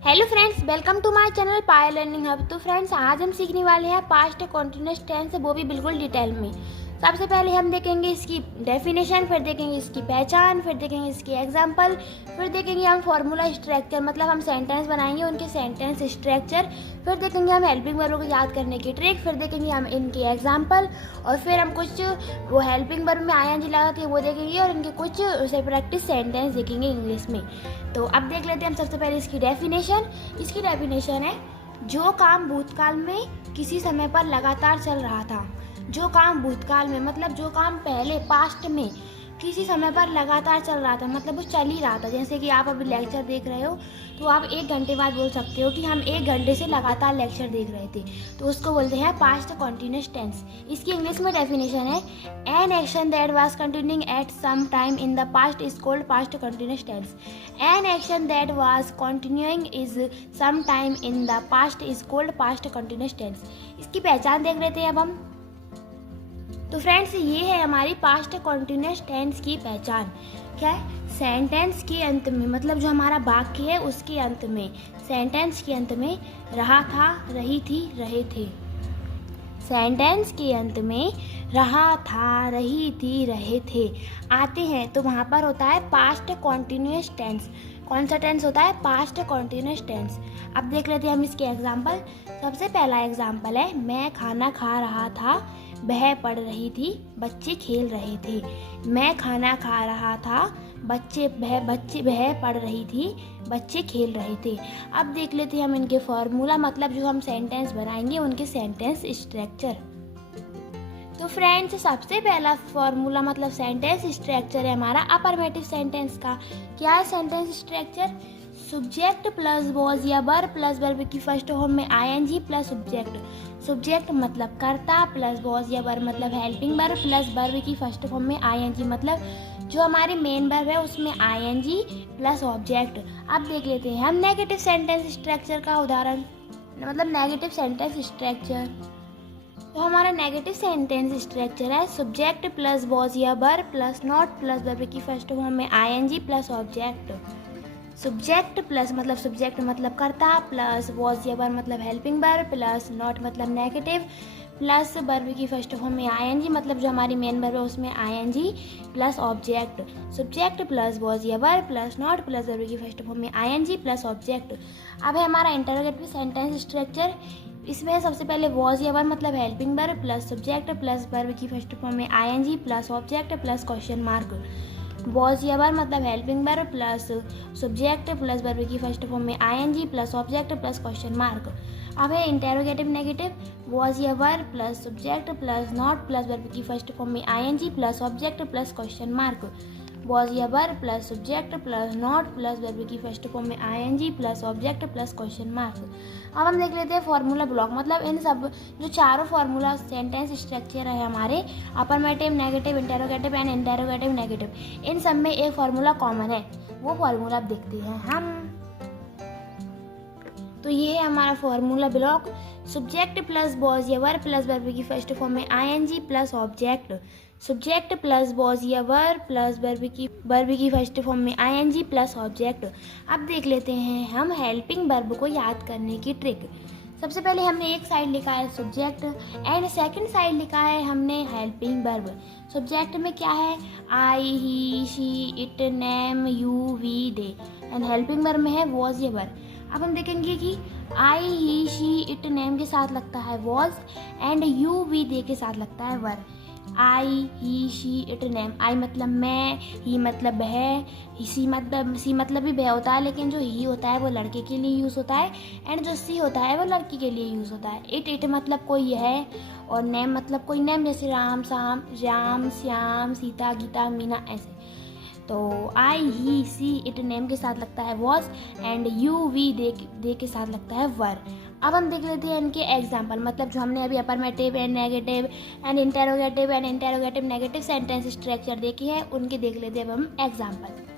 Hello friends, welcome to my channel Payal learning hub. तो friends, आज हम सीखने वाले हैं पास्ट कॉन्टिन्यूअस टेंस, वो भी बिल्कुल डिटेल में। सबसे पहले हम देखेंगे इसकी डेफिनेशन, फिर देखेंगे इसकी पहचान, फिर देखेंगे इसकी एग्जांपल, फिर देखेंगे हम फॉर्मूला स्ट्रक्चर, मतलब हम सेंटेंस बनाएंगे उनके सेंटेंस स्ट्रक्चर, फिर देखेंगे हम हेल्पिंग वर्ब को याद करने की ट्रिक, फिर देखेंगे हम इनकी एग्जाम्पल, और फिर हम कुछ वो हेल्पिंग वर्ब में आईएनजी लगा के वो देखेंगे, और इनके कुछ उसे प्रैक्टिस सेंटेंस देखेंगे इंग्लिश में। तो अब देख लेते हैं हम सबसे पहले इसकी डेफिनेशन। इसकी डेफिनेशन है, जो काम भूतकाल में किसी समय पर लगातार चल रहा था। जो काम भूतकाल में मतलब जो काम पहले पास्ट में किसी समय पर लगातार चल रहा था, मतलब वो चल ही रहा था। जैसे कि आप अभी लेक्चर देख रहे हो तो आप 1 घंटे बाद बोल सकते हो कि हम 1 घंटे से लगातार लेक्चर देख रहे थे, तो उसको बोलते हैं पास्ट कॉन्टिन्यूअस टेंस। इसकी इंग्लिश में डेफिनेशन है, an action that was continuing at some time in the past is called past continuous tense. An action that was continuing is some time in the past is called past continuous tense. इसकी पहचान देख लेते हैं अब हम। तो friends, ये है हमारी पास्ट कॉन्टिन्यूअस टेंस की पहचान। क्या है? सेंटेंस के अंत में, मतलब जो हमारा वाक्य है उसके अंत में, सेंटेंस के अंत में रहा था, रही थी, रहे थे। सेंटेंस के अंत में रहा था, रही थी, रहे थे आते हैं तो वहाँ पर होता है पास्ट कॉन्टिन्यूअस टेंस। कौन सा टेंस होता है? Past continuous tense. अब देख लेते हैं हम इसके एग्जाम्पल। सबसे पहला एग्जाम्पल है, मैं खाना खा रहा था, वह पढ़ रही थी, बच्चे खेल रहे थे। मैं खाना खा रहा था, वह पढ़ रही थी, बच्चे खेल रहे थे। अब देख लेते हैं हम इनके फॉर्मूला, मतलब जो हम सेंटेंस बनाएंगे उनके सेंटेंस स्ट्रक्चर। तो फ्रेंड्स, सबसे पहला फॉर्मूला मतलब सेंटेंस स्ट्रक्चर है हमारा अफर्मेटिव सेंटेंस का। क्या है sentence structure? Subject plus was या वर्ब प्लस वर्ब की फर्स्ट फॉर्म में आईएनजी प्लस सब्जेक्ट। सब्जेक्ट मतलब कर्ता प्लस वॉज या वर्ब मतलब हेल्पिंग वर्ब प्लस वर्ब की फर्स्ट फॉर्म में आईएनजी, मतलब जो हमारी मेन वर्ब है उसमें आईएनजी प्लस ऑब्जेक्ट। अब देख लेते हैं हम नेगेटिव सेंटेंस स्ट्रक्चर का उदाहरण, मतलब नेगेटिव सेंटेंस स्ट्रक्चर। तो हमारा नेगेटिव सेंटेंस स्ट्रक्चर है, सब्जेक्ट प्लस वॉज या verb plus not plus verb की फर्स्ट फॉर्म में ING plus object. Subject plus मतलब सब्जेक्ट मतलब कर्ता प्लस वॉज या वर्ब मतलब हेल्पिंग वर्ब प्लस नॉट मतलब नेगेटिव प्लस वर्ब की फर्स्ट फॉर्म में आईएनजी, मतलब जो हमारी मेन वर्ब है उसमें ING plus object. Subject plus was या verb plus not plus verb की फर्स्ट फॉर्म में आईएनजी प्लस ऑब्जेक्ट। अब है हमारा इंटरोगेटिव सेंटेंस स्ट्रक्चर। इसमें सबसे पहले वॉज या वर्ब मतलब helping verb plus subject plus verb की फर्स्ट फॉर्म में ING plus object plus question mark. Was या वर्ब मतलब helping verb plus subject plus verb की फर्स्ट फॉर्म में ING plus object plus question mark. अब है interrogative negative, was या verb plus subject plus not plus verb की first form में ING plus object plus question mark. Was या verb plus subject plus not plus verb की first form में ING plus object plus question mark. अब हम देख लेते हैं फॉर्मूला ब्लॉक, मतलब इन सब जो चारों फॉर्मूला सेंटेंस स्ट्रक्चर है हमारे, affirmative, negative, interrogative and interrogative negative, इन सब में एक फॉर्मूला कॉमन है। वो फॉर्मूला अब देखते हैं हम। तो ये है हमारा formula block, subject plus was या वर्ब प्लस वर्ब की फर्स्ट फॉर्म में ING plus object. Subject plus was या वर्ब प्लस वर्ब की फर्स्ट फॉर्म में आईएनजी प्लस ऑब्जेक्ट। अब देख लेते हैं हम हेल्पिंग वर्ब को याद करने की ट्रिक। सबसे पहले हमने एक साइड लिखा है सब्जेक्ट एंड सेकंड साइड लिखा है हमने हेल्पिंग वर्ब। सब्जेक्ट में क्या है? I, he, she, it, name, you, we, they, and helping verb में है वॉज या वर्ब। अब हम देखेंगे कि I, he, she, it, name के साथ लगता है was and you, we, they के साथ लगता है verb. I, he, she, it, name. I मतलब मैं, ही मतलब है, सी मतलब भी वह होता है, लेकिन जो ही होता है वो लड़के के लिए यूज़ होता है एंड जो सी होता है वो लड़की के लिए यूज़ होता है। इट मतलब कोई है, और नेम मतलब कोई नेम, जैसे राम, श्याम, सीता, गीता, मीना, ऐसे। तो आई, ही, सी, इट, नेम के साथ लगता है was and you, we, they के साथ लगता है वर। अब हम देख लेते हैं इनके एग्जाम्पल, मतलब जो हमने अभी affirmative and negative and interrogative negative sentence structure देखी है, उनके देख लेते हैं अब हम एग्जाम्पल।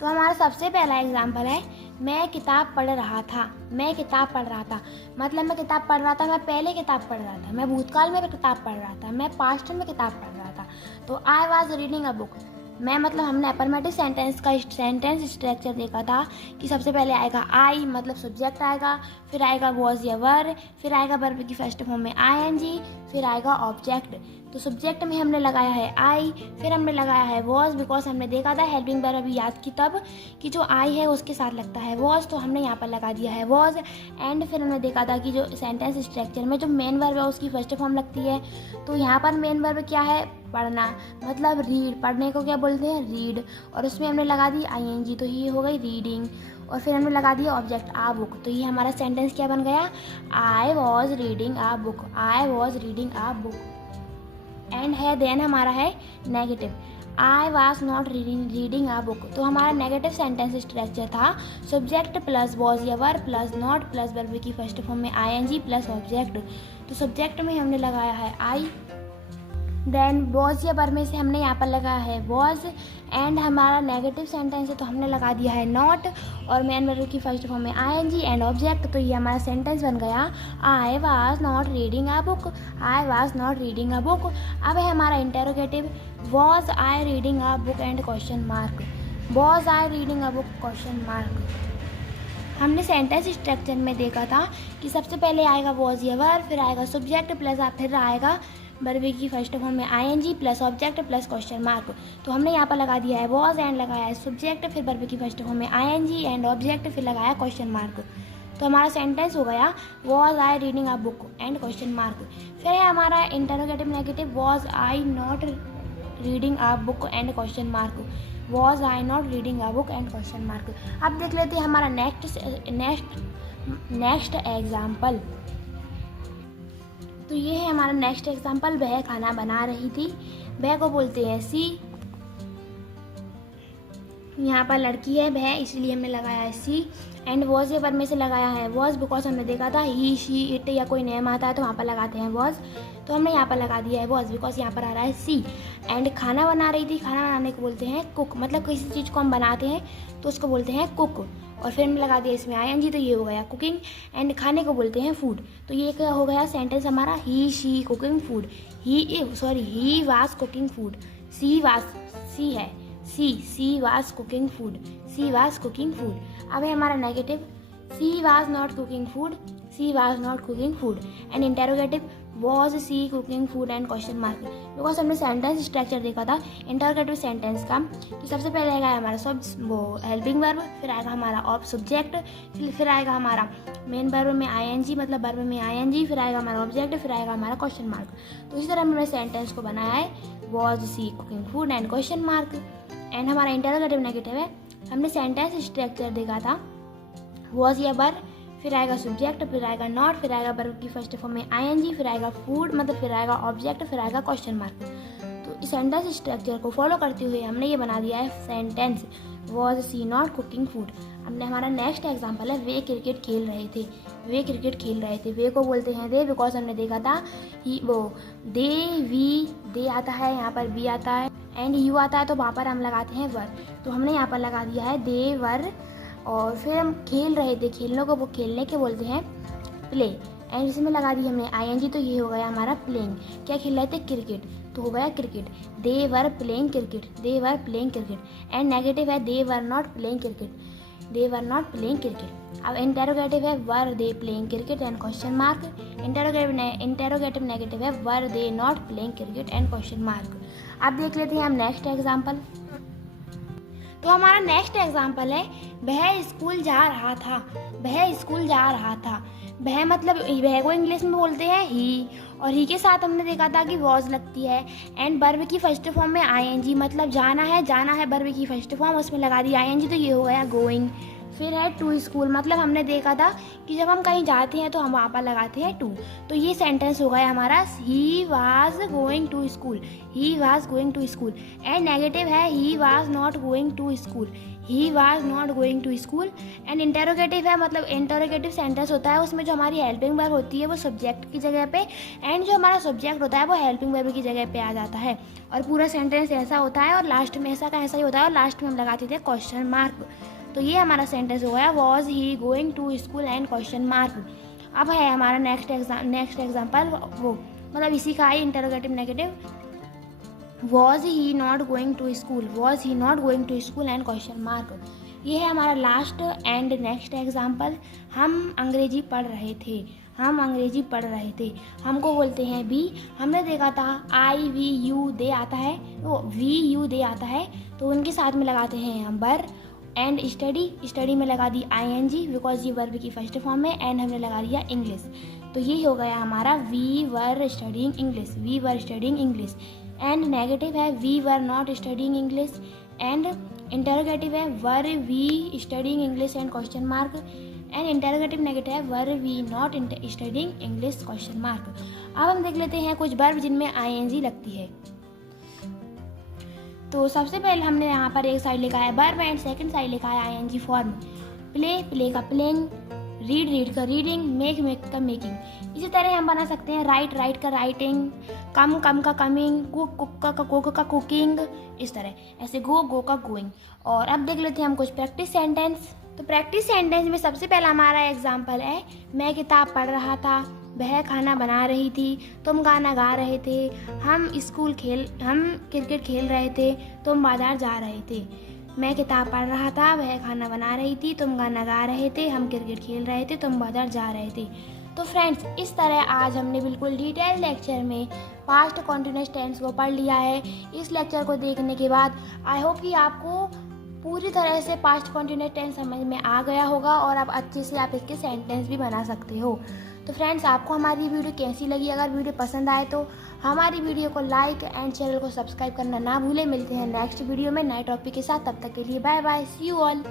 तो हमारा सबसे पहला एग्जाम्पल है, मैं किताब पढ़ रहा था। मैं किताब पढ़ रहा था मतलब मैं किताब पढ़ रहा था, मैं पहले किताब पढ़ रहा था, मैं भूतकाल में किताब पढ़ रहा था, मैं पास्ट में किताब पढ़ रहा था। तो आई वॉज रीडिंग अ बुक। मैं मतलब हमने अफर्मेटिव सेंटेंस का सेंटेंस स्ट्रक्चर देखा था कि सबसे पहले आएगा आई मतलब सब्जेक्ट आएगा, फिर आएगा वॉज या वर, फिर आएगा वर्ब की फर्स्ट फॉर्म में आईएनजी, फिर आएगा ऑब्जेक्ट। तो सब्जेक्ट में हमने लगाया है आई, फिर हमने लगाया है वॉज बिकॉज हमने देखा था हेल्पिंग वर्ब अभी याद की तब कि जो आई है उसके साथ लगता है वॉज, तो हमने यहाँ पर लगा दिया है वॉज। एंड फिर हमने देखा था कि जो सेंटेंस स्ट्रक्चर में जो मेन वर्ब है उसकी फर्स्ट फॉर्म लगती है, तो यहाँ पर मेन वर्ब क्या है, पढ़ना मतलब रीड, पढ़ने को क्या बोलते हैं रीड, और उसमें हमने लगा दी आईएनजी तो ये हो गई रीडिंग, और फिर हमने लगा दिया ऑब्जेक्ट आ बुक, तो ये हमारा सेंटेंस क्या बन गया, I was reading a book, I was reading a book. And है देन हमारा है negative, I was not reading a book, तो हमारा नेगेटिव सेंटेंस स्ट्रक्चर था सब्जेक्ट प्लस वॉज या were plus not plus verb की फर्स्ट फॉर्म में ING plus object. तो सब्जेक्ट में हमने लगाया है आई, देन वॉज या वर्ब में से हमने यहाँ पर लगाया है वॉज, एंड हमारा नेगेटिव सेंटेंस है तो हमने लगा दिया है नॉट, और मेन वर्ब की फर्स्ट फॉर्म में आईएनजी एंड ऑब्जेक्ट, तो ये हमारा सेंटेंस बन गया I was not reading a book, I was not reading a book. अब है हमारा interrogative, was I reading a book and question mark, was I reading a book question mark. हमने sentence structure में देखा था कि सबसे पहले आएगा वॉज या वर्ब, फिर आएगा सब्जेक्ट प्लस फिर आएगा वर्ब की फर्स्ट फॉर्म में ING plus object plus question mark, तो हमने यहाँ पर लगा दिया है वॉज एंड लगाया है सब्जेक्ट, फिर वर्ब की फर्स्ट फॉर्म में आईएनजी एंड ऑब्जेक्ट, फिर लगाया क्वेश्चन मार्क, तो हमारा सेंटेंस हो गया was I reading a book and question mark. फिर है हमारा interrogative negative, was I not reading a book and question mark, was I not reading a book and question mark. अब देख लेते हैं हमारा नेक्स्ट एग्जाम्पल। तो ये है हमारा नेक्स्ट एग्जाम्पल, वह खाना बना रही थी, वह को बोलते हैं सी, यहाँ पर लड़की है वह इसलिए हमने लगाया है सी, एंड वॉज ये वर्ब में से लगाया है वॉज बिकॉज हमने देखा था ही शी इट या कोई नेम आता है तो वहाँ पर लगाते हैं वॉज, तो हमने यहाँ पर लगा दिया है वॉज बिकॉज यहाँ पर आ रहा है सी। एंड खाना बना रही थी, खाना बनाने को बोलते हैं कुक, मतलब किसी चीज़ को हम बनाते हैं तो उसको बोलते हैं कुक, और फिर हमने लगा दिया इसमें आईएनजी तो ये हो गया कुकिंग, एंड खाने को बोलते हैं फूड, तो ये क्या हो गया सेंटेंस हमारा he she cooking food, he was cooking food, she है she was cooking food, she was cooking food. अब है हमारा negative, she was not cooking food, she was not cooking food, and interrogative was she cooking food and question mark, because हमने sentence structure देखा था interrogative sentence का कि सबसे पहले आएगा हमारा वो हेल्पिंग वर्ब, फिर आएगा हमारा ऑफ सब्जेक्ट, फिर आएगा हमारा मेन वर्ब में आईएनजी मतलब वर्ब में आईएनजी, फिर आएगा हमारा ऑब्जेक्ट, फिर आएगा हमारा क्वेश्चन मार्क। तो इसी तरह हमने सेंटेंस को बनाया है was she cooking food and question mark. And हमारा इंटरोगेटिव नेगेटिव है, हमने सेंटेंस स्ट्रक्चर देखा था वॉज या वर्ब, फिर आएगा सब्जेक्ट, फिर आएगा नॉट, फिर आएगा वर्ब की फर्स्ट फॉर्म में आईएनजी, फिर आएगा फूड मतलब फिर आएगा ऑब्जेक्ट, फिर आएगा क्वेश्चन मार्क। तो इस सेंटेंस स्ट्रक्चर को फॉलो करते हुए हमने ये बना दिया है sentence was she not cooking food. हमने हमारा नेक्स्ट एग्जाम्पल है वे क्रिकेट खेल रहे थे, वे क्रिकेट खेल रहे थे, वे को बोलते हैं दे बिकॉज हमने देखा था ही वो दे वी दे आता है, यहाँ पर बी आता है एंड यू आता है, तो वहाँ पर हम लगाते हैं वर, तो हमने यहाँ पर लगा दिया है दे वर, और फिर हम खेल रहे थे, खेलने को वो खेलने के बोलते हैं प्ले, एंड इसमें लगा दी हमने आईएनजी तो ये हो गया हमारा प्लेइंग, क्या खेल रहे थे क्रिकेट, तो हो गया cricket, they were playing cricket, they were playing cricket. And negative है they were not playing cricket, they were not playing cricket. अब इंटेरोगेटिव है were they playing cricket and question mark, interrogative negative है were they not playing cricket and question mark. अब देख लेते हैं हम next example. तो हमारा नेक्स्ट एग्जाम्पल है वह स्कूल जा रहा था, वह स्कूल जा रहा था, वह मतलब वह को इंग्लिश में बोलते हैं ही, और ही के साथ हमने देखा था कि वॉज लगती है, एंड वर्ब की फर्स्ट फॉर्म में आईएनजी मतलब जाना है वर्ब की फर्स्ट फॉर्म उसमें लगा दी आईएनजी तो ये हो गया गोइंग। फिर है टू स्कूल, मतलब हमने देखा था कि जब हम कहीं जाते हैं तो हम वहाँ पर लगाते हैं टू, तो ये सेंटेंस हो गया हमारा he was going to school, he was going to school. And negative है he was not going to school, he was not going to school. And interrogative है, मतलब इंटेरोगेटिव सेंटेंस होता है उसमें जो हमारी हेल्पिंग वर्ब होती है वो सब्जेक्ट की जगह पे, एंड जो हमारा सब्जेक्ट होता है वो हेल्पिंग वर्ब की जगह पे आ जाता है, और पूरा सेंटेंस ऐसा होता है, और लास्ट में ऐसा ही होता है, और लास्ट में हम लगाते थे क्वेश्चन मार्क। तो ये हमारा सेंटेंस हो गया was he going to school and question mark. अब है हमारा नेक्स्ट एग्जाम्पल वो मतलब इसी का ही interrogative negative, was he not going to school, was he not going to school and question mark. ये है हमारा लास्ट एंड नेक्स्ट एग्जाम्पल। हम अंग्रेजी पढ़ रहे थे, हम अंग्रेजी पढ़ रहे थे, हमको बोलते हैं बी। हमने देखा था आई वी यू दे आता है, वो वी यू दे आता है, तो उनके साथ में लगाते हैं हम वर। एंड स्टडी, स्टडी में लगा दी ING बिकॉज ये वर्ब की फर्स्ट फॉर्म है। एंड हमने लगा दिया इंग्लिश, तो ये हो गया हमारा we were studying English, we were studying English. And negative है we were not studying English. And interrogative है were we studying English and question mark. And interrogative negative है were we not studying English question mark. अब हम देख लेते हैं कुछ verb जिनमें ING लगती है। तो सबसे पहले हमने यहाँ पर एक साइड लिखा है वर्ब एंड सेकंड साइड लिखा है ING फॉर्म। प्ले, प्ले का प्लेइंग, रीड, रीड का रीडिंग, मेक, मेक का मेकिंग। इसी तरह हम बना सकते हैं राइट, राइट का राइटिंग, कम, कम का कमिंग, कुक, कुक का कुक का कुकिंग, इस तरह ऐसे गो, गो का गोइंग। और अब देख लेते हैं हम कुछ प्रैक्टिस सेंटेंस। तो प्रैक्टिस सेंटेंस में सबसे पहला हमारा एग्जाम्पल है मैं किताब पढ़ रहा था, वह खाना बना रही थी, तुम गाना गा रहे थे, हम क्रिकेट खेल रहे थे, तुम बाजार जा रहे थे। मैं किताब पढ़ रहा था, वह खाना बना रही थी, तुम गाना गा रहे थे, हम क्रिकेट खेल रहे थे, तुम बाजार जा रहे थे। तो फ्रेंड्स, इस तरह आज हमने बिल्कुल डिटेल लेक्चर में पास्ट कॉन्टिन्यूअस टेंस को पढ़ लिया है। इस लेक्चर को देखने के बाद आई होप कि आपको पूरी तरह से पास्ट कॉन्टिन्यूअस टेंस समझ में आ गया होगा और अब अच्छे से आप इसके सेंटेंस भी बना सकते हो। तो फ्रेंड्स, आपको हमारी वीडियो कैसी लगी? अगर वीडियो पसंद आए तो हमारी वीडियो को लाइक एंड चैनल को सब्सक्राइब करना ना भूलें। मिलते हैं नेक्स्ट वीडियो में नए टॉपिक के साथ। तब तक के लिए bye bye, see you all.